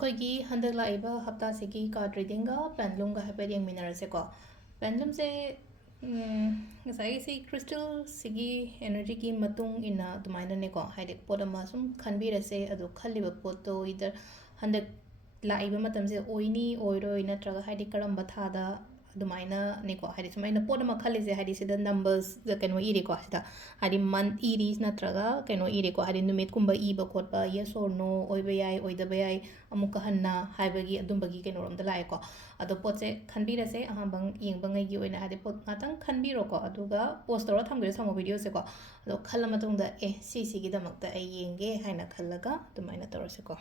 ꯑꯩꯈꯣꯏꯒꯤ ꯍꯟꯗꯛ ꯂꯥꯛꯏꯕ ꯍꯞꯇꯥꯁꯤꯒꯤ ꯀꯥꯔꯗ ꯔꯤꯗꯤꯡꯒ ꯄꯦꯟꯂꯨꯝꯒ ꯍꯥꯏꯐꯦꯠ ꯌꯦꯡꯃꯤꯟꯅꯔꯁꯦꯀꯣ ꯄꯦꯟꯂꯨꯝꯁꯦ ꯉꯁꯥꯏꯒꯤ ꯀ꯭ꯔꯤꯁꯇꯜꯁꯤꯒꯤ एनर्जी मतुंग इना अदुमाइननेको हाइदि पोट अमा सुम खनबिरसे अदु खल्लिबा पोटो इदर हंदक लाइबा मतमसे ओइनी ओइरोइ नत्रगा हाइदि करंबा थादा अदुमाइना नेको हाइदि सुमाइना पोट अमा खल्लिसे हाइदि सिदा नंबर्स द केनो इरेको सिदा हाइदि मंथ इरि नत्रगा केनो इरेको हाइदि नुमित कुंबा इबा खोटबा यस और नो ओइबा याइ ओइदबा याइ अमुक हन्ना हाइबगी अदुंबगी केनो रोमदा लाएको अदो पोटसे खनबिरसे अहाबंग येंबंगैगी ओइना हाइदि पोट नातंग खनबिरोको अदुगा पोस्ट तौरा थमबिरो समो वीडियोसेको अदो खल्ला मतुंगदा सिसिगिदमक्ता ऐ येंगे हाइना खल्लगा अदुमाइना तौरसेको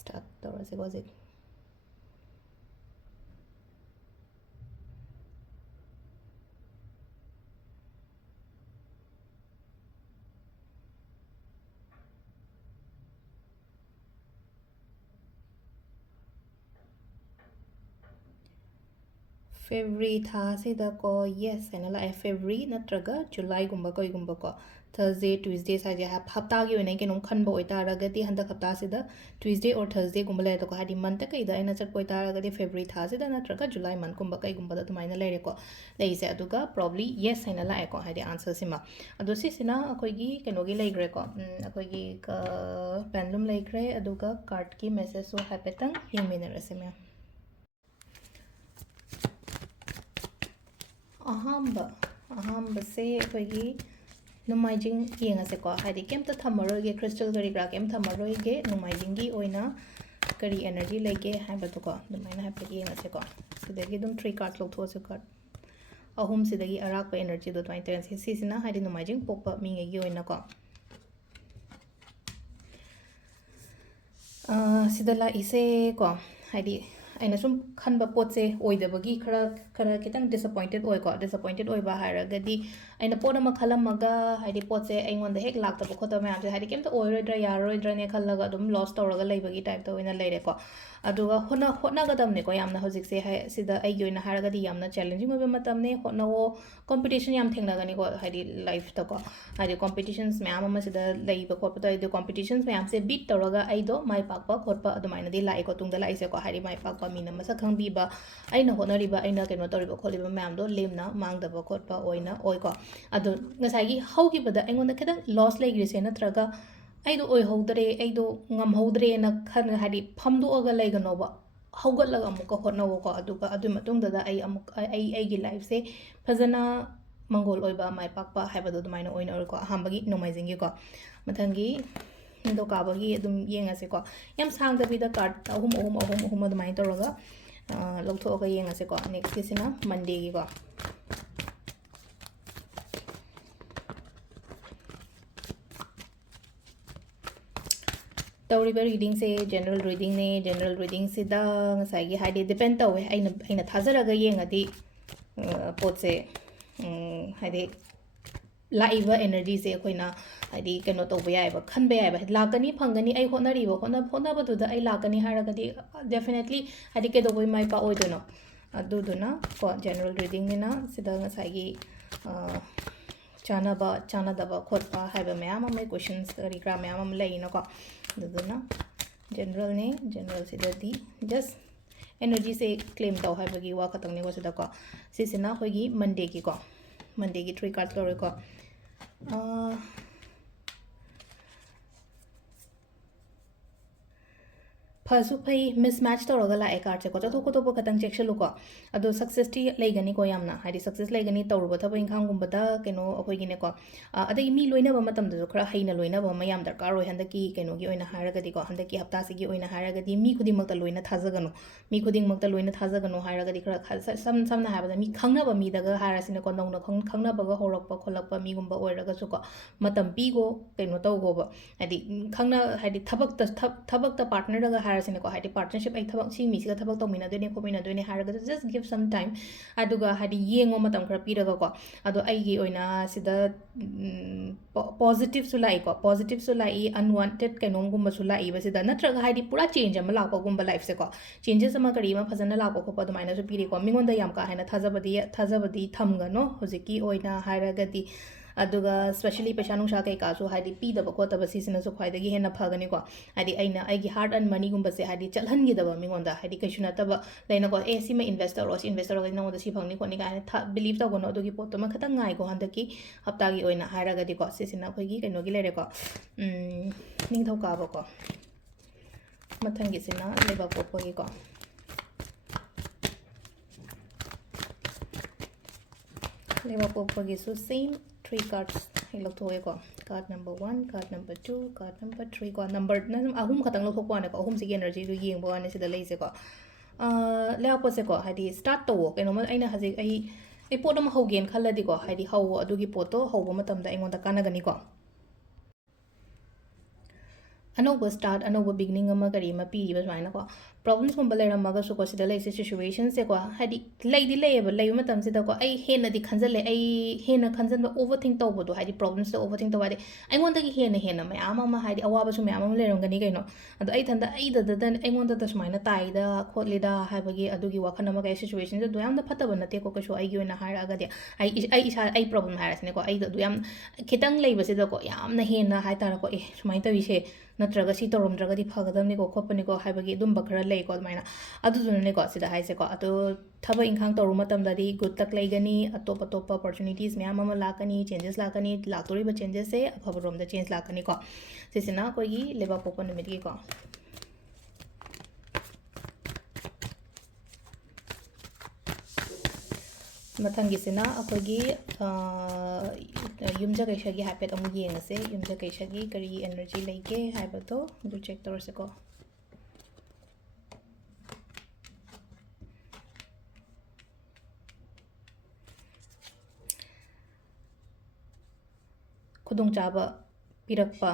स्टार्ट तौरसेको हजिक फेब्रुवरी था को येस है लाए फेब्रुवरी नत्रगा जुलाई गुंबा कोई गुंबा को थर्सडे ट्यूसडे साजे हफ्ता की होने के नों खनबो ओइतारगति हंदक हफ्ता सिदा ट्यूसडे और थर्सडे गुंबा ले तो हादि मंथ कइदा एना चट पोइतारगति फेब्रुवरी था सिदा नत्रगा जुलाई मंथ गुंबा कई गुंबा द तुमाइना लेरेको लेइसे अदुगा प्रोबब्ली येस है लाए को हादि आंसर सिमा अदो सिसिना अखोइगी केनोगी लेग्रे को अखोइगी पेंडुलम लेग्रे अदुगा कार्ड की मेसेज सो हैपेतंग येमिनरसे में अहमबसे अखोइगी नुमाइजिंग येंगसेको हाइदि केमता थमरोगे क्रिस्टल गरीग्रा केम थमरोगे नुमाइजिंगी ओइना करी एनर्जी लेगे हाइबतुको दुमाइना हाइपेट येंगसेको सिदगी दुम 3 कार्ड लोथोसे कार्ड अहुम सिदगी अराकपा एनर्जी दो 20 सिसिना हाइदि नुमाइजिंग पोपा मिंगेगी ओइनाको सिदला इसे को हाइदि अना सूम खनब पोटे ओइदबगी खरा खरा कितंग डिसअपॉइंटेड ओइको डिसअपॉइंटेड ओइबा हारगदी अना पोट अमा खलमगा हाइदि पोटे अइंगोंदा हेक लाक्तब खोतब मैम हाइदि केमता ओइरोइद्रा यारोइद्रा ने खलगा दुम लॉस तौरगा लेबगी टाइप तो ओइना लेरेको अदुगा होनागदमनेको यामना हजिकसे हाइ सिदा अइगी ओइना हारगदी यामना चैलेंजिंग ओइबा मतमने होनावो कंपटीशन याम थेंगनागनिको हाइदि लाइफ तको हाइदि कंपटीशंस मैम अमा सिदा लेइबा खोपतो आइदो कंपटीशंस मैम से बीट तौरगा आइदो माइ पाकपा खोटपा अदुमाइना दि लाइको तुंगदा लाइसेको हाइदि माइ पाकपा मीना मसा खंगबीबा अइना होनरिबा अइना केनो तौरिबा खोलिबा मैम दो लेमना मांगदबा खोटपा ओइना ओइको अदु ngसाइगी हौगिबदा अइंगोंदा खितंग लॉस लेग्रिसे नत्रगा अइदो ओइहौदरे अइदो ngamहौदरे ना खन हाइदि फमदोगा लेगनोबा हौगतलगा अमुक होटनवको अदुगा अदु मतुंगदा अइ अमुक अइगी लाइफ से फजना मंगोल ओइबा माइ पाकपा हाइबदो दुमाइना ओइना ओरको अहामबगी नोमाइजिंगी को मथंगी दोकाबगी अदुम येंगासेको याम सांगदबिदा कार्ड अहुम अहुम अहुम अहुम अदुमाइन तौरगा लौथोगा येंगासेको नेक्स्ट किसिना मंडे की को तौरीबा रीडिंग से जनरल रीडिंग ने जनरल रीडिंग सिदा ngसाइगी हाइदि डिपेंड तौवे अइना थाजरगा येंगादि पोटसे हाइदि लाइबा एनर्जी से अखोइना हाइदि केनो तौबा याइबा खनबा याइबा लाकनी फंगनी अइ होनरिबा होनबदुदा अइ लाकनी हारगदि डेफिनेटली हाइदि केदोबोइ माइपा ओइदोनो अदुदुना को जनरल रीडिंग नेना सिदा ngसाइगी चानबा चानदबा खोटपा हाइबा मैम अमे क्वेश्चंस करिग्रा मैम अम लेइनको अदुदुना जनरल ने जनरल सिददी जस्ट एनर्जी से क्लेम तौ हाइबगी वा खतंगने को सिदा को सिसिना होगी मंडे की को मंडे की 3 कार्ड तौरे को फसु फै मिसमैच तौरगा लाए कार्ड से को चथो को तो खतंग चेक्सलुको अदो सक्सेस टी लेगनी को यामना हाइदि सक्सेस लेगनी तौरबो थब इंखांग गुंबदा केनो अखोइगिने को अदई मी लोइनबा मतम दो खरा हैना लोइनबा मयाम दरकार ओइ हंदकी केनोगी ओइना हारगदी को हंदकी हप्ता सिगी ओइना हारगदी मी खुदिंग मक्ता लोइना थाजगनो मी खुदिंग मक्ता लोइना थाजगनो हारगदी खरा समना हाबदा मी खंगनबा मी दगा हारसिने को नौना खंगनबगा होरकपा खोलकपा मी गुंबा ओइरगा सुको मतम पीगो केनो तौगोबा हाइदि खंगना हाइदि थबकता पार्टनर दगा हारसिने को हाइदि पार्टनरशिप आई थबक सिंग मिसिगा थबक तौमिनादोने खोमिनादोने हारगा जस्ट गिव सम टाइम अदुगा हाइदि येंगो मतम खरा पीरगा को अदो आइगी ओइना सिदा पॉजिटिव सु लाई को पॉजिटिव सु लाई अनवांटेड केनोंगुम सु लाई बसिदा नत्रगा हाइदि पूरा चेंज अमा लाको गुंबा लाइफ से को चेंजेस अमा करी अमा फजना लाको खोपा दुमाइना सु पीरे को मिंगोंदा याम का हैना थाजबदी थमगनो होजिकी ओइना हारगदी ꯑꯗꯨꯒ ꯁ꯭ꯄꯦꯁꯤꯌಲಿ ꯄꯩꯁꯥ ꯅꯨꯡꯁꯥ ꯀꯩꯀꯥꯁꯨ ꯍꯥꯏꯗꯤ ꯄꯤꯗꯕ ꯈꯣꯠꯇꯕ ꯁꯤꯁꯤꯅꯁꯨ ꯈ꯭ꯋꯥꯏꯗꯒꯤ ꯍꯦꯟꯅ ꯐꯒꯅꯤꯀꯣ ꯍꯥꯏꯗꯤ ꯑꯩꯅ ꯑꯩꯒꯤ ꯍꯥꯔꯠ ꯑꯟ ꯃꯅꯤꯒꯨꯝꯕꯁꯦ ꯍꯥꯏꯗꯤ ꯆꯠꯍꯟꯈꯤꯗꯕ ꯃꯤꯉꯣꯟꯗ ꯍꯥꯏꯗꯤ ꯀꯩꯁꯨ ꯅꯠꯇꯕ ꯂꯩꯅꯀꯣ ꯑꯦ ꯁꯤꯃ ꯏꯟꯚꯦꯁ ꯇꯧꯔꯣ ꯁꯤ ꯏꯟꯚꯦꯁ ꯇꯧꯔꯒꯗꯤ ꯅꯉꯣꯟꯗ ꯁꯤ ꯐꯪꯅꯤ ꯈꯣꯠꯅꯤ ꯀꯥꯏꯅ ꯕꯤꯂꯤꯞ ꯇꯧꯒꯅꯣ ꯑꯗꯨꯒꯤ ꯄꯣꯠꯇꯨꯃ ꯈꯤꯇꯪ ꯉꯥꯏꯀꯣ ꯍꯟꯗꯛꯀꯤ ꯍꯞꯇꯥꯒꯤ ꯑꯣꯏꯅ ꯍꯥꯏꯔꯒꯗꯤꯀꯣ ꯁꯤꯁꯤꯅ ꯑꯩꯈꯣꯏꯒꯤ ꯀꯩꯅꯣꯒꯤ ꯂꯩꯔꯦꯀꯣ ꯅꯤꯡꯊꯧꯀꯥꯕꯀꯣ ꯃꯊꯪꯒꯤꯁꯤꯅ ꯂꯩꯕꯥꯛꯄꯣꯛꯄꯒꯤꯀꯣ ꯂꯩꯕꯥꯛꯄꯣꯛꯄꯒꯤꯁꯨ ꯁꯦꯝ 3 cards ꯑꯩ ꯂꯧꯊꯣꯛꯑꯦꯀꯣ card number 1 card number 2 card number 3 ꯀꯣ ꯅꯝꯕꯔꯅ ꯁꯨꯝ ꯑꯍꯨꯝ ꯈꯛꯇꯪ ꯂꯧꯊꯣꯛꯄ ꯋꯥꯅꯦꯀꯣ ꯑꯍꯨꯝꯁꯤꯒꯤ 에너지도 ꯌꯦꯡꯕ ꯋꯥꯅꯦ ꯁꯤꯗ ꯂꯩꯁꯦꯀꯣ ꯂꯩꯕꯥꯛꯄꯣꯛꯄꯁꯦꯀꯣ ꯍꯥꯏꯗꯤ ꯁ꯭ꯇꯥꯔꯠ ꯇꯧꯋꯣ ꯀꯩꯅꯣꯃ ꯑꯩꯅ ꯍꯧꯖꯤꯛ ꯑꯩ ꯄꯣꯠ ꯑꯃ ꯍꯧꯒꯦꯅ ꯈꯜꯂꯗꯤꯀꯣ ꯍꯥꯏꯗꯤ ꯍꯧꯋꯣ ꯑꯗꯨꯒꯤ ꯄꯣꯠꯇꯣ ꯍꯧꯕ ꯃꯇꯝꯗ ꯑꯩꯉꯣꯟꯗ ꯀꯥꯟꯅꯒꯅꯤꯀꯣ ꯑꯅꯧꯕ ꯁ꯭ꯇꯥꯔꯠ ꯑꯅꯧꯕ ꯕꯤꯒꯤꯅꯤꯡ ꯑꯃ ꯀꯔꯤ ꯑꯃ ꯄꯤꯔꯤꯕ ꯁꯨꯃꯥꯏꯅꯀꯣ ꯄ꯭ꯔꯣꯕ꯭ꯂꯦꯝꯁꯀꯨꯝꯕ ꯂꯩꯔꯝꯃꯒꯁꯨꯀꯣ ꯁꯤꯗ ꯂꯩꯔꯤꯁꯦ ꯁꯤꯆꯨꯋꯦꯁꯟꯁꯦꯀꯣ ꯍꯥꯏꯗꯤ ꯂꯩꯗꯤ ꯂꯩꯌꯦꯕ ꯂꯩꯕ ꯃꯇꯝꯁꯤꯗꯀꯣ ꯑꯩ ꯍꯦꯟꯅꯗꯤ ꯈꯟꯖꯜꯂꯦ ꯑꯩ ꯍꯦꯟꯅ ꯈꯟꯖꯟꯕ ꯑꯣꯚꯔꯊꯤꯡ ꯇꯧꯕꯗꯣ ꯍꯥꯏꯗꯤ ꯄ꯭ꯔꯣꯕ꯭ꯂꯦꯝꯁꯇ ꯑꯣꯚꯔꯊꯤꯡ ꯇꯧꯕ ꯍꯥꯏꯗꯤ ꯑꯩꯉꯣꯟꯗꯒꯤ ꯍꯦꯟꯅ ꯃꯌꯥꯝ ꯑꯃ ꯍꯥꯏꯗꯤ ꯑꯋꯥꯕꯁꯨ ꯃꯌꯥꯝ ꯑꯃ ꯂꯩꯔꯝꯒꯅꯤ ꯀꯩꯅꯣ ꯑꯗꯣ ꯑꯩꯊꯟꯗ ꯑꯩꯗꯗ ꯑꯩꯉꯣꯟꯗꯗ ꯁꯨꯃꯥꯏꯅ ꯇꯥꯏꯗ ꯈꯣꯠꯂꯤꯗ ꯍꯥꯏꯕꯒꯤ ꯑꯗꯨꯒꯤ ꯋꯥꯈꯜ ꯑꯃ ꯀꯩ ꯁꯤꯆꯨꯋꯦꯁꯟꯁꯦ ꯑꯗꯨ ꯌꯥꯝꯅ ꯐꯠꯇꯕ ꯅꯠꯇꯦꯀꯣ ꯀꯩꯁꯨ ꯑꯩꯒꯤ ꯑꯣꯏꯅ ꯍꯥꯏꯔꯛꯑꯒꯗꯤ ꯑꯩ ꯏꯁꯥ ꯑꯩ ꯄ꯭ꯔꯣꯕ꯭ꯂꯦꯝ ꯍꯥꯏꯔꯁꯤꯅꯦꯀꯣ ꯑꯩꯗ ꯑꯗꯨ ꯌꯥꯝ ꯈꯤꯇꯪ ꯂꯩꯕꯁꯤꯗꯀꯣ ꯌꯥꯝꯅ ꯍꯦꯟꯅ ꯍꯥꯏꯇꯥꯔꯦꯀꯣ ꯁꯨꯃꯥꯏꯅ ꯇꯧꯔꯤꯁꯦ ꯅꯠꯇ꯭ꯔꯒ ꯁꯤ ꯇꯧꯔꯝꯗ꯭ꯔꯒꯗꯤ ꯐꯒꯗꯕꯅꯤꯀꯣ ꯈꯣꯠꯄꯅꯤꯀꯣ ꯍꯥꯏꯕꯒꯤ ꯑꯗꯨꯝꯕ ꯈꯔ ꯂꯩꯀꯣ ꯑꯗꯨꯃꯥꯏꯅ ꯑꯗꯨꯗꯨꯅꯅꯦꯀꯣ ꯁꯤꯗ ꯍꯥꯏꯁꯦꯀꯣ ꯑꯗꯣ ꯊꯕꯛ ꯏꯪꯈꯥꯡ ꯇꯧꯔꯨ ꯃꯇꯝꯗꯗꯤ ꯒꯨꯗ ꯇꯛ ꯂꯩꯒꯅꯤ ꯑꯇꯣꯞ ꯑꯇꯣꯞꯄ ꯑꯣꯄꯣꯔꯆꯨꯅꯤꯇꯤꯁ ꯃꯌꯥꯝ ꯑꯃ ꯂꯥꯛꯀꯅꯤ ꯆꯦꯟꯖꯦꯁ ꯂꯥꯛꯀꯅꯤ ꯂꯥꯛꯇꯣꯔꯤꯕ ꯆꯦꯟꯖꯦꯁꯁꯦ ꯑꯐꯕꯔꯣꯝꯗ ꯆꯦꯟꯖ ꯂꯥꯛꯀꯅꯤꯀꯣ ꯁꯤꯁꯤꯅ ꯑꯩꯈꯣꯏꯒꯤ ꯂꯩꯕꯥꯛꯄꯣꯛꯄ ꯅꯨꯃꯤꯠꯀꯤꯀꯣ ꯃꯊꯪꯒꯤꯁꯤꯅ ꯑꯩꯈꯣꯏꯒꯤ ꯌꯨꯝꯖꯀꯩꯁꯒꯤ ꯍꯥꯏꯐꯦꯠ ꯑꯃꯨꯛ ꯌꯦꯡꯉꯁꯦ ꯌꯨꯝꯖꯀꯩꯁꯒꯤ ꯀꯔꯤ 에너지 ꯂꯩꯒꯦ ꯍꯥꯏꯕꯗꯣ ꯑꯗꯨ ꯆꯦꯛ ꯇꯧꯔꯁꯤꯀꯣ ꯈꯨꯗꯣꯡꯆꯥꯕ ꯄꯤꯔꯛꯄ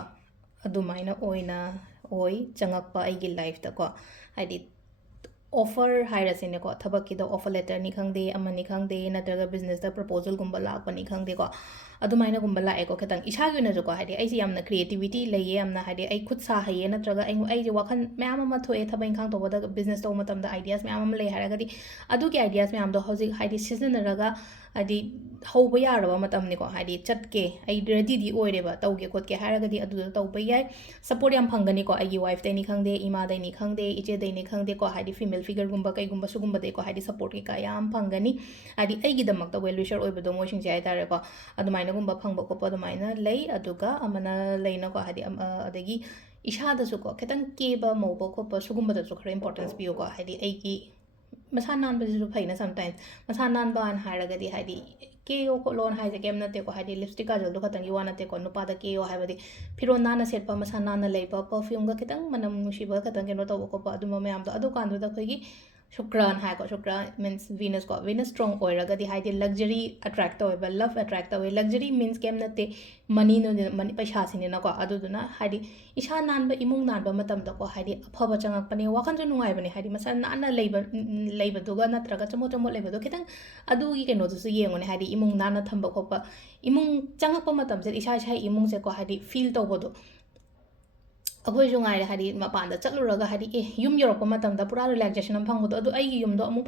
ꯑꯗꯨꯃꯥꯏꯅ ꯑꯣꯏ ꯆꯪꯉꯛꯄ ꯑꯩꯒꯤ ꯂꯥꯏꯐꯇꯀꯣ ꯍꯥꯏꯗꯤ ꯑꯣꯐꯔ ꯍꯥꯏꯔꯁꯤꯅꯦꯀꯣ ꯊꯕꯛꯀꯤꯗ ꯑꯣꯐꯔ ꯂꯦꯇꯔꯅꯤ ꯈꯪꯗꯦ ꯑꯃꯅꯤ ꯈꯪꯗꯦ ꯅꯠꯇ꯭ꯔꯒ ꯕꯤꯖꯤꯅꯦꯁꯇ ꯄ꯭ꯔꯄꯣꯖꯜꯒꯨꯝꯕ ꯂꯥꯛꯄꯅꯤ ꯈꯪꯗꯦꯀꯣ ꯑꯗꯨꯃꯥꯏꯅꯒꯨꯝꯕ ꯂꯥꯛꯑꯦꯀꯣ ꯈꯤꯇꯪ ꯏꯁꯥꯒꯤ ꯑꯣꯏꯅꯁꯨꯀꯣ ꯍꯥꯏꯗꯤ ꯑꯩꯁꯦ ꯌꯥꯝꯅ ꯀ꯭रिꯌꯦꯇꯤꯕꯤꯇꯤ ꯂꯩꯌꯦ ꯌꯥꯝꯅ ꯍꯥꯏꯗꯤ ꯑꯩ ꯈꯨꯠ ꯁꯥ ꯍꯩꯌꯦ ꯅꯠꯇ꯭ꯔꯒ ꯑꯩꯁꯦ ꯋꯥꯈꯜ ꯃꯌꯥꯝ ꯑꯃ ꯊꯣꯛꯑꯦ ꯊꯕꯛ ꯏꯪꯈꯥꯡ ꯇꯧꯕꯗ ꯕꯤꯖꯤꯅꯦꯁ ꯇꯧꯕ ꯃꯇꯝꯗ ꯑꯥꯏꯗꯤꯌꯥꯁ ꯃꯌꯥꯝ ꯑꯃ ꯂꯩ ꯍꯥꯏꯔꯒꯗꯤ ꯑꯗꯨꯒꯤ ꯑꯥꯏꯗꯤꯌꯥꯁ ꯃꯌꯥꯝꯗꯣ ꯍꯧꯖꯤꯛ ꯍꯥꯏꯗꯤ ꯁꯤꯖꯤꯟꯅꯔꯒ ꯍꯥꯏꯗꯤ ꯍꯧꯕ ꯌꯥꯔꯕ ꯃꯇꯝꯅꯤꯀꯣ ꯍꯥꯏꯗꯤ ꯆꯠꯀꯦ ꯑꯩ ꯔꯦꯗꯤꯗꯤ ꯑꯣꯏꯔꯦꯕ ꯇꯧꯒꯦ ꯈꯣꯠꯀꯦ ꯍꯥꯏꯔꯒꯗꯤ ꯑꯗꯨꯗ ꯇꯧꯕ ꯌꯥꯏ ꯁꯞꯄꯣꯔꯠ ꯌꯥꯝ ꯐꯪꯒꯅꯤꯀꯣ ꯑꯩꯒꯤ ꯋꯥꯏꯐꯇꯩꯅꯤ ꯈꯪꯗꯦ ꯏꯃꯥꯗꯩꯅꯤ ꯈꯪꯗꯦ ꯏꯆꯦꯗꯩꯅꯤ ꯈꯪꯗꯦꯀꯣ ꯍꯥꯏꯗꯤ ꯐꯤꯃꯦꯜ ꯐꯤꯒꯔꯒꯨꯝꯕ ꯀꯩꯒꯨꯝꯕ ꯁꯤꯒꯨꯝꯕꯗꯩꯀꯣ ꯍꯥꯏꯗꯤ ꯁꯞꯄꯣꯔꯠ ꯀꯩꯀꯥ ꯌꯥꯝ ꯐꯪꯒꯅꯤ ꯍꯥꯏꯗꯤ ꯑꯩꯒꯤꯗꯃꯛꯇ ꯋꯦꯜ ꯋꯤꯁꯔ ꯑꯣꯏꯕꯗꯣ ꯃꯣꯏꯁꯤꯡꯁꯦ ꯍꯥꯏꯇꯥꯔꯦꯀꯣ ꯑꯗꯨꯃꯥꯏꯅꯒꯨꯝꯕ ꯐꯪꯕ ꯈꯣꯠꯄ ꯑꯗꯨꯃꯥꯏꯅ ꯂꯩ ꯑꯗꯨꯒ ꯑꯃꯅ ꯂꯩꯅꯀꯣ ꯍꯥꯏꯗꯤ ꯑꯗꯒꯤ ꯏꯁꯥꯗꯁꯨꯀꯣ ꯈꯤꯇꯪ ꯀꯦꯕ ꯃꯧꯕ ꯈꯣꯠꯄ ꯁꯤꯒꯨꯝꯕꯗꯁꯨ ꯈꯔ ꯏꯝꯄꯣꯔꯇꯦꯟꯁ ꯄꯤꯌꯨꯀꯣ ꯍꯥꯏꯗꯤ ꯑꯩꯒꯤ ꯃꯁꯥ ꯅꯥꯟꯕꯁꯤꯁꯨ ꯐꯩꯅ ꯁꯝꯇꯥꯏꯝꯁ ꯃꯁꯥ ꯅꯥꯟꯕꯅ ꯍꯥꯏꯔꯒꯗꯤ ꯍꯥꯏꯗꯤ ꯀꯦꯌꯣ ꯈꯣꯠꯂꯣꯅ ꯍꯥꯏꯁꯦ ꯀꯩꯝ ꯅꯠꯇꯦꯀꯣ ꯍꯥꯏꯗꯤ ꯂꯤꯞꯁꯇꯤꯛ ꯀꯥꯖꯜꯗꯣ ꯈꯛꯇꯪꯒꯤ ꯋꯥ ꯅꯠꯇꯦꯀꯣ ꯅꯨꯄꯥꯗ ꯀꯦꯌꯣ ꯍꯥꯏꯕꯗꯤ ꯐꯤꯔꯣꯟ ꯅꯥꯟꯅ ꯁꯦꯠꯄ ꯃꯁꯥ ꯅꯥꯟꯅ ꯂꯩꯕ ꯄꯔꯐ꯭ꯌꯨꯝꯒ ꯈꯤꯇꯪ ꯃꯅꯝ ꯅꯨꯡꯁꯤꯕ ꯈꯤꯇꯪ ꯀꯩꯅꯣ ꯇꯧꯕ ꯈꯣꯠꯄ ꯑꯗꯨꯝꯕ ꯃꯌꯥꯝꯗꯣ ꯑꯗꯨꯀꯥꯟꯗꯨꯗ ꯑꯩꯈꯣꯏꯒꯤ ꯁꯨꯀ꯭ꯔꯥꯟ ꯍꯥꯏꯀꯣ ꯁꯨꯀ꯭ꯔꯥ ꯃꯤꯟꯁ ꯚꯤꯅꯁ ꯀꯣ ꯚꯤꯅꯁ ꯁ꯭ꯇ꯭ꯔꯣꯡ ꯑꯣꯏꯔꯒꯗꯤ ꯍꯥꯏꯗꯤ ꯂꯛꯖꯔꯤ ꯑꯦꯇ꯭ꯔꯦꯛ ꯇꯧꯋꯦꯕ ꯂꯚ ꯑꯦꯇ꯭ꯔꯦꯛ ꯇꯧꯋꯦ ꯂꯛꯖꯔꯤ ꯃꯤꯟꯁ ꯀꯩꯝ ꯅꯠꯇꯦ ꯃꯅꯤ ꯄꯩꯁꯥꯁꯤꯅꯤꯅꯀꯣ ꯑꯗꯨꯗꯨꯅ ꯍꯥꯏꯗꯤ ꯏꯁꯥ ꯅꯥꯟꯕ ꯏꯃꯨꯡ ꯅꯥꯟꯕ ꯃꯇꯝꯗꯀꯣ ꯍꯥꯏꯗꯤ ꯑꯐꯕ ꯆꯪꯉꯛꯄꯅꯦ ꯋꯥꯈꯟꯁꯨ ꯅꯨꯡꯉꯥꯏꯕꯅꯦ ꯍꯥꯏꯗꯤ ꯃꯁꯥ ナꯟꯅ ꯂꯩꯕꯗꯨꯒ ꯅꯠꯇ꯭ꯔꯒ ꯆꯃꯣꯠ ꯂꯩꯕꯗꯣ ꯈꯤꯇꯪ ꯑꯗꯨꯒꯤ ꯀꯩꯅꯣꯗꯨꯁꯨ ꯌꯦꯡꯉꯨꯅꯦ ꯍꯥꯏꯗꯤ ꯏꯃꯨꯡ ꯅꯥꯟꯅ ꯊꯝꯕ ꯈꯣꯠꯄ ꯏꯃꯨꯡ ꯆꯪꯉꯛꯄ ꯃꯇꯝꯁꯤꯗ ꯏꯁꯥ ꯏꯃꯨꯡꯁꯦꯀꯣ ꯍꯥꯏꯗꯤ ꯐꯤꯜ ꯇꯧꯕꯗꯣ ꯑꯩꯈꯣꯏꯁꯨ ꯉꯥꯏꯔꯦ ꯍꯥꯏꯗꯤ ꯃꯄꯥꯟꯗ ꯆꯠꯂꯨꯔꯒ ꯍꯥꯏꯗꯤ ꯌꯨꯝ ꯌꯧꯔꯛꯄ ꯃꯇꯝꯗ ꯄꯨꯔꯥ ꯔꯤꯂꯦꯛꯁꯦꯁꯟ ꯑꯃ ꯐꯪꯕꯗꯣ ꯑꯗꯨ ꯑꯩꯒꯤ ꯌꯨꯝꯗꯣ ꯑꯃꯨꯛ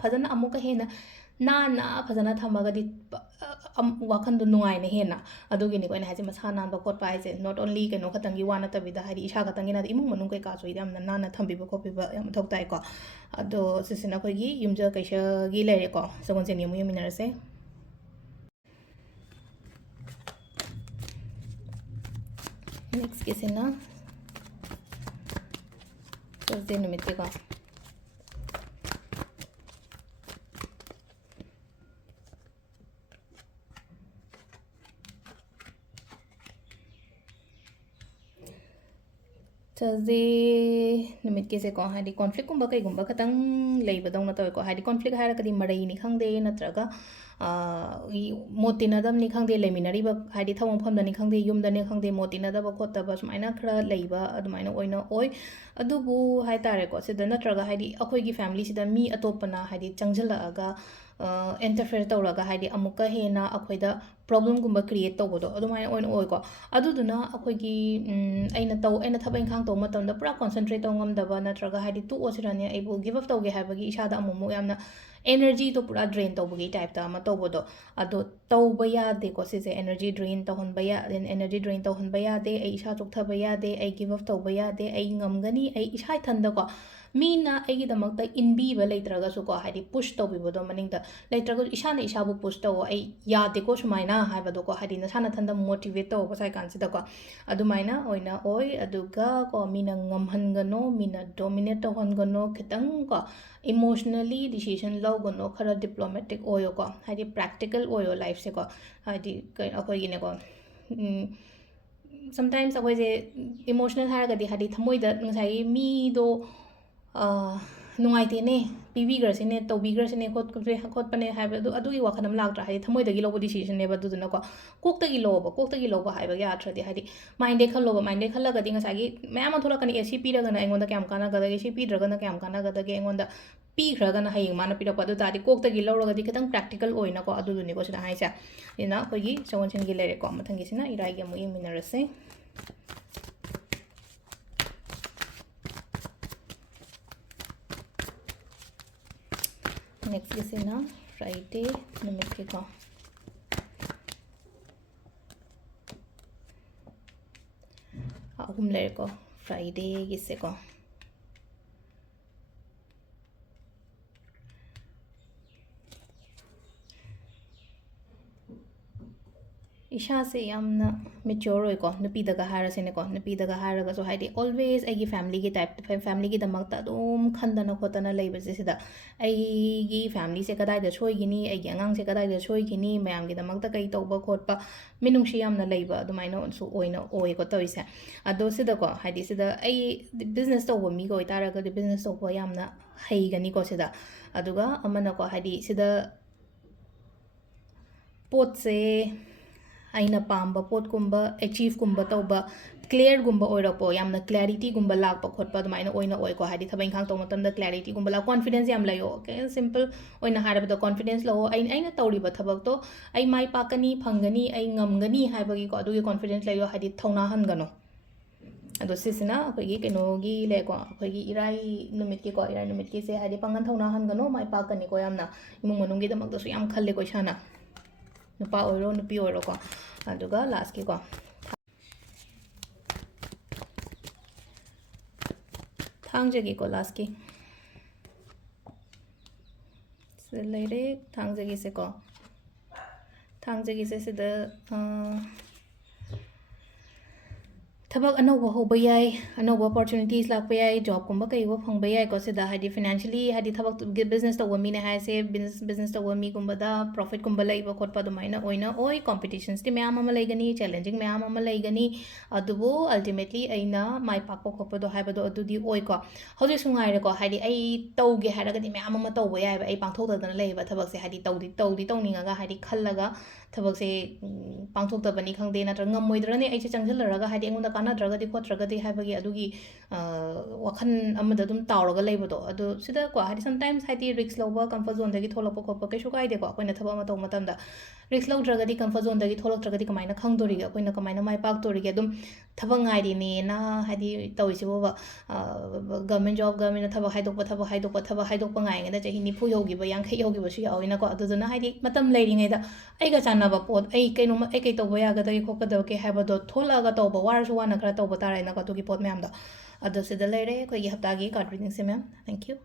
ꯐꯖꯅ ꯑꯃꯨꯛꯀ ꯍꯦꯟꯅ ꯅꯥꯟꯅ ꯐꯖꯅ ꯊꯝꯃꯒꯗꯤ ꯋꯥꯈꯟꯗꯣ ꯅꯨꯡꯉꯥꯏꯅ ꯍꯦꯟꯅ ꯑꯗꯨꯒꯤꯅꯤꯀꯣ ꯑꯩꯅ ꯍꯥꯏꯁꯦ ꯃꯁꯥ ꯅꯥꯟꯕ ꯈꯣꯠꯄ ꯍꯥꯏꯁꯦ ꯅꯣꯠ ꯑꯣꯟꯂꯤ ꯀꯩꯅꯣ ꯈꯛꯇꯪꯒꯤ ꯋꯥ ꯅꯠꯇꯕꯤꯗ ꯍꯥꯏꯗꯤ ꯏꯁꯥ ꯈꯛꯇꯪꯒꯤ ꯅꯠꯇꯦ ꯏꯃꯨꯡ ꯃꯅꯨꯡ ꯀꯩꯀꯥꯁꯨ ꯌꯥꯝꯅ ꯅꯥꯟꯅ ꯊꯝꯕꯤꯕ ꯈꯣꯠꯄꯤꯕ ꯌꯥꯝ ꯃꯊꯧ ꯇꯥꯏꯀꯣ ꯑꯗꯣ ꯁꯤꯁꯤꯅ ꯑꯩꯈꯣꯏꯒꯤ ꯌꯨꯝꯖꯀꯩꯁꯒꯤ ꯂꯩꯔꯦꯀꯣ ꯁꯒꯣꯜꯁꯦꯟꯒꯤ ꯑꯃꯨꯛ ꯌꯦꯡꯃꯤꯟꯅꯔꯁꯦ ꯅꯦꯛꯁꯀꯤꯁꯤꯅ ꯊꯔꯁꯗꯦ ꯅꯨꯃꯤꯠꯀꯤꯀꯣ ꯊꯔꯁꯗꯦ ꯅꯨꯃꯤꯠꯀꯤꯁꯦꯀꯣ ꯍꯥꯏꯗꯤ ꯀꯣꯟꯐ꯭ꯂꯤꯛꯀꯨꯝꯕ ꯀꯩꯒꯨꯝꯕ ꯈꯤꯇꯪ ꯂꯩꯕꯗꯧꯅ ꯇꯧꯋꯦꯀꯣ ꯍꯥꯏꯗꯤ ꯀꯣꯟꯐ꯭ꯂꯤꯛ ꯍꯥꯏꯔꯒꯗꯤ ꯃꯔꯩꯅꯤ ꯈꯪꯗꯦ ꯅꯠꯇ꯭ꯔꯒ ꯃꯣꯠ ꯇꯤꯟꯅꯗꯕꯅꯤ ꯈꯪꯗꯦ ꯂꯩꯃꯤꯟꯅꯔꯤꯕ ꯍꯥꯏꯗꯤ ꯊꯕꯛ ꯃꯐꯝꯗꯅꯤ ꯈꯪꯗꯦ ꯌꯨꯝꯗꯅꯤ ꯈꯪꯗे ꯃꯣꯠ ꯇꯤꯟꯅꯗꯕ ꯈꯣꯠꯇꯕ ꯁꯨꯃꯥꯏꯅ ꯈꯔ ꯂꯩꯕ ꯑꯗꯨꯃꯥꯏꯅ ꯑꯣꯏꯅ ꯑꯣꯏ ꯑꯗꯨꯕꯨ ꯍꯥꯏꯇꯥꯔꯦꯀꯣ ꯁꯤꯗ ꯅꯠꯇ꯭ꯔꯒ ꯍꯥꯏꯗꯤ ꯑꯩꯈꯣꯏꯒꯤ ꯐꯦꯃꯤꯂꯤꯁꯤꯗ ꯃꯤ ꯑꯇꯣꯞꯄꯅ ꯍꯥꯏꯗꯤ ꯆꯪꯁꯤꯜꯂꯛꯑꯒ ꯏꯟꯇꯔꯐꯤꯌꯔ ꯇꯧꯔꯒ ꯍꯥꯏꯗꯤ ꯑꯃꯨꯛꯀ ꯍꯦꯟꯅ ꯑꯩꯈꯣꯏꯗ ꯄ꯭ꯔꯣꯕ꯭ꯂꯦꯝꯒꯨꯝꯕ ꯀ꯭ꯔꯤꯌꯦꯠ ꯇꯧꯕꯗꯣ ꯑꯗꯨꯃꯥꯏꯅ ꯑꯣꯏꯅ ꯑꯣꯏꯀꯣ ꯑꯗꯨꯗꯨꯅ ꯑꯩꯈꯣꯏꯒꯤ ꯑꯩꯅ ꯊꯕꯛ ꯏꯪꯈꯥꯡ ꯇꯧꯕ ꯃꯇꯝꯗ ꯄꯨꯔꯥ ꯀꯣꯟꯁꯦꯟꯇ꯭ꯔꯦꯠ ꯇꯧ ꯉꯝꯗꯕ ꯅꯠꯇ꯭ꯔꯒ ꯍꯥꯏꯗꯤ ꯇꯣꯛꯑꯁꯤꯔꯅꯦ ꯑꯩꯕꯨ ꯒꯤꯞ ꯑꯞ ꯇꯧꯒꯦ ꯍꯥꯏꯕꯒꯤ ꯏꯁꯥꯗ ꯑꯃꯨꯛ ꯌꯥꯝꯅ ꯑꯦꯅꯔꯖꯤꯗꯣ ꯄꯨꯔꯥ ꯗ꯭ꯔꯦꯟ ꯇꯧꯕꯒꯤ ꯇꯥꯏꯞꯇ ꯑꯃ ꯇꯧꯕꯗꯣ ꯑꯗꯣ ꯇꯧꯕ ꯌꯥꯗꯦꯀꯣ ꯁꯤꯁꯦ ꯑꯦꯅꯔꯖꯤ ꯗ꯭ꯔꯦꯟ ꯇꯧꯍꯟꯕ ꯑꯦꯅꯔꯖꯤ ꯗ꯭ꯔꯦꯟ ꯇꯧꯍꯟꯕ ꯌꯥꯗꯦ ꯑꯩ ꯏꯁꯥ ꯆꯣꯛꯊꯕ ꯌꯥꯗꯦ ꯑꯩ ꯒꯤꯞ ꯑꯞ ꯇꯧꯕ ꯌꯥꯗꯦ ꯑꯩ ꯉꯝꯒꯅꯤ ꯑꯩ ꯏꯁꯥ ꯏꯊꯟꯗꯀꯣ ꯃꯤꯅ ꯑꯩꯒꯤꯗꯃꯛꯇ ꯏꯟꯕꯤꯕ ꯂꯩꯇ꯭ꯔꯒꯁꯨꯀꯣ ꯍꯥꯏꯗꯤ ꯄꯨꯁ ꯇꯧꯕꯤꯕꯗꯣ ꯃꯅꯤꯡꯗ ꯂꯩꯇ꯭ꯔꯒꯁꯨ ꯏꯁꯥꯅ ꯏꯁꯥꯕꯨ ꯄꯨꯁ ꯇꯧꯋꯣ ꯑꯩ ꯌꯥꯗꯦꯀꯣ ꯁꯨꯃꯥꯏꯅ ꯍꯥꯏꯕꯗꯣꯀꯣ ꯍꯥꯏꯗꯤ ꯅꯁꯥ ꯅꯊꯟꯗ ꯃꯣꯇꯤꯚꯦꯠ ꯇꯧꯕ ꯁꯥꯏꯀꯥꯟꯁꯤꯗꯀꯣ ꯑꯗꯨꯃꯥꯏꯅ ꯑꯣꯏꯅ ꯑꯣꯏ ꯑꯗꯨꯒ ꯀꯣ ꯃꯤꯅ ꯉꯝꯍꯟꯒꯅꯣ ꯃꯤꯅ ꯗꯣꯃꯤꯅꯦꯠ ꯇꯧꯍꯟꯒꯅꯣ ꯈꯤꯇꯪ ꯀꯣ ꯏꯃꯣꯁꯅꯦꯜꯂꯤ ꯗꯤꯁꯤꯖꯟ ꯂꯧꯒꯅꯣ ꯈꯔ ꯗꯤꯄ꯭ꯂꯣꯃꯦꯇꯤꯛ ꯑꯣꯏꯌꯣꯀꯣ ꯍꯥꯏꯗꯤ ꯄ꯭ꯔꯦꯛꯇꯤꯀꯦꯜ ꯑꯣꯏꯌꯣ ꯂꯥꯏꯐꯁꯦꯀꯣ ꯍꯥꯏꯗꯤ ꯑꯩꯈꯣꯏꯒꯤꯅꯦꯀꯣ ꯁꯝꯇꯥꯏꯝꯁ ꯑꯩꯈꯣꯏꯁꯦ ꯏꯃꯣꯁꯅꯦꯜ ꯍꯥꯏꯔꯒꯗꯤ ꯍꯥꯏꯗꯤ ꯊꯃꯣꯏꯗ ꯉꯁꯥꯏꯒꯤ ꯃꯤꯗꯣ ꯅꯨꯡꯉꯥꯏꯇꯦꯅꯦ ꯄꯤꯕꯤꯈ꯭ꯔꯁꯤꯅꯦ ꯇꯧꯕꯤꯈ꯭ꯔꯁꯤꯅꯦ ꯈꯣꯠꯄꯅꯦ ꯍꯥꯏꯕ ꯑꯗꯨꯒꯤ ꯋꯥꯈꯜ ꯑꯃ ꯂꯥꯛꯇ꯭ꯔꯥ ꯍꯥꯏꯗꯤ ꯊꯃꯣꯏꯗꯒꯤ ꯂꯧꯕ ꯗꯤꯁꯤꯖꯟꯅꯦꯕ ꯑꯗꯨꯗꯨꯅꯀꯣ ꯀꯣꯛꯇꯒꯤ ꯂꯧꯕ ꯍꯥꯏꯕꯒꯤ ꯑꯥꯔꯊ꯭ꯔꯗꯤ ꯍꯥꯏꯗꯤ ꯃꯥꯏꯟꯗꯩ ꯈꯜꯂꯣꯕ ꯃꯥꯏꯟꯗꯩ ꯈꯜꯂꯒꯗꯤ ꯉꯁꯥꯏꯒꯤ ꯃꯌꯥꯝ ꯑꯃ ꯊꯣꯛꯂꯛꯀꯅꯤ ꯑꯦ ꯁꯤ ꯄꯤꯔꯒꯅ ꯑꯩꯉꯣꯟꯗ ꯀꯌꯥꯝ ꯀꯥꯟꯅꯒꯗꯒꯦ ꯁꯤ ꯄꯤꯗ꯭ꯔꯒꯅ ꯀꯌꯥꯝ ꯀꯥꯟꯅꯒꯗꯒꯦ ꯑꯩꯉꯣꯟꯗ ꯄꯤꯈ꯭ꯔꯒꯅ ꯍꯌꯦꯡ ꯃꯥꯅ ꯄꯤꯔꯛꯄ ꯑꯗꯨ ꯇꯥꯔꯗꯤ ꯀꯣꯛꯇꯒꯤ ꯂꯧꯔꯒꯗꯤ ꯈꯤꯇꯪ ꯄ꯭ꯔꯦꯛꯇꯤꯀꯦꯜ ꯑꯣꯏꯅꯀꯣ ꯑꯗꯨꯗꯨꯅꯤꯀꯣ ꯁꯤꯗ ꯍꯥꯏꯁꯦ ꯑꯗꯨꯅ ꯑꯩꯈꯣꯏꯒꯤ ꯁꯒꯣꯜꯁꯦꯟꯒꯤ ꯂꯩꯔꯦꯀꯣ ꯃꯊꯪꯒꯤꯁꯤꯅ ꯏꯔꯥꯏꯒꯤ ꯑꯃꯨꯛ ꯌꯦꯡꯃꯤꯟꯅꯔꯁꯦ नेक्स्ट फ्राइडे निमित्त को अहम लेको फ्राइडे गिसे को इशासे यामना मेच्योर होइको नुपीदगा हारसेनेको नुपीदगा हारगसो हाइदि ऑलवेज एगी फैमिली की टाइप फैमिली की दमकता अदुम खंदना खोतना लेबसे सिदा एगी फैमिली से कदाइदा सोइगिनी एगी अंगांग से कदाइदा सोइगिनी मयाम की दमकता कई तौबा खोटपा मिनुंगशी यामना लेबा अदुमाइना सु ओइना ओइको तोइसे अदो सिदाको हाइदि सिदा एई बिजनेस तौबा मी को इतारगदि बिजनेस तौबा यामना हेइगनी को सिदा अदुगा अमनाको हाइदि सिदा पोटसे अना पाब पोटकुब एचीव तब क्लियर ओरपो यामना क्लैरिटी लाप खोप अदुमाइको हाइदि थबक इंखांग तौब मतमदा क्लैरिटी ला कॉन्फिडेंस याम लयो सिंपल ओइना हारबदा कॉन्फिडेंस लो अइना तौरिबा थबकतो अइ माइ पाकनी फंगनी अइ ngमगनी हाइबगिको अदुगी कॉन्फिडेंस लयो हाइदि थौना हनगनो अदो सिसिना अखोगी केनोगी लेको अखोगी इराई नुमित से हाइदि पंगन थौना हनगनो माइ पाकनी को यामना इमुंग मनुंगी दमकदसु याम खल्ले को इसाना नुपा ओइरो नुपी ओइरो को अदुगा लास्ट की को थांजगी को लास्ट की से लेरे थांजगी से को थांजगी से सिदा थबक अनौब होब याय अनौब अपॉर्चुनिटीज लाप याय जॉब कुंबा कईबो फंगबा याय को सिदा हाइदि फाइनेंशियली हाइदि थबक बिजनेस तौब मीने हाइसे बिजनेस तौब मी कुंबदा प्रॉफिट कुंबा लैबा खोटपा दुमाइना ओइना ओइ कॉम्पिटिशन्स ति मयाम अमा लैगनी चैलेंजिंग मयाम अमा लैगनी अदुबो अल्टीमेटली अइना माइ पाकपा खोपदो हाइबदो अदुदि ओइ को हौजे सुंगाइरे को हाइदि अइ तौगे हारगदि मयाम अमा तौबा यायबा अइ पांथोक्तदना लैबा थबक से हाइदि तौनिंगागा हाइदि खल्लगा थबक से पांथोक्तबनी खंगदे नत्र ngमोइद्रने अइसे चंगजलरगा हाइदि एंगोंदा कानाद्रगदि खोत्रगदि हाइबगी अदुगी वखन अमदा दुम तावरगा लैबदो अदु सिदा को हाइदि समटाइम्स हाइदि रिस्क लौबा कंफर्ट जोन दगी थोलपा खोपा कैसु काइदे को अखोइना थबक अमा तौ मतमदा रिस्क लौद्रगदि कंफर्ट जोन दगी थोलक्त्रगदि कमाइना खंगदोरिगे अखोइना कमाइना माइ पाकदोरिगे दुम थबक गाइरिने ना हाइदि तौइसिबोबा गवर्नमेंट जॉब गवर्नमेंट थबक हाइदोकपा गाइङेदा चहि 90 यौगिबा 50 यौगिबसु याविना को अदुदना हाइदि मतम लैरिङेदा अइगा चानबा पोट अइ कैनोमा अइ कै तौबा यागदगे खोकदगे हाइबदो थोलगा तौबा वारसु वाना खरा तौबा ताराइना को अदुगी पोट म्यामदा अदु सिदा लेरे अखोइगी हप्तागी कार्ड रीडिंग से मैम थैंक यू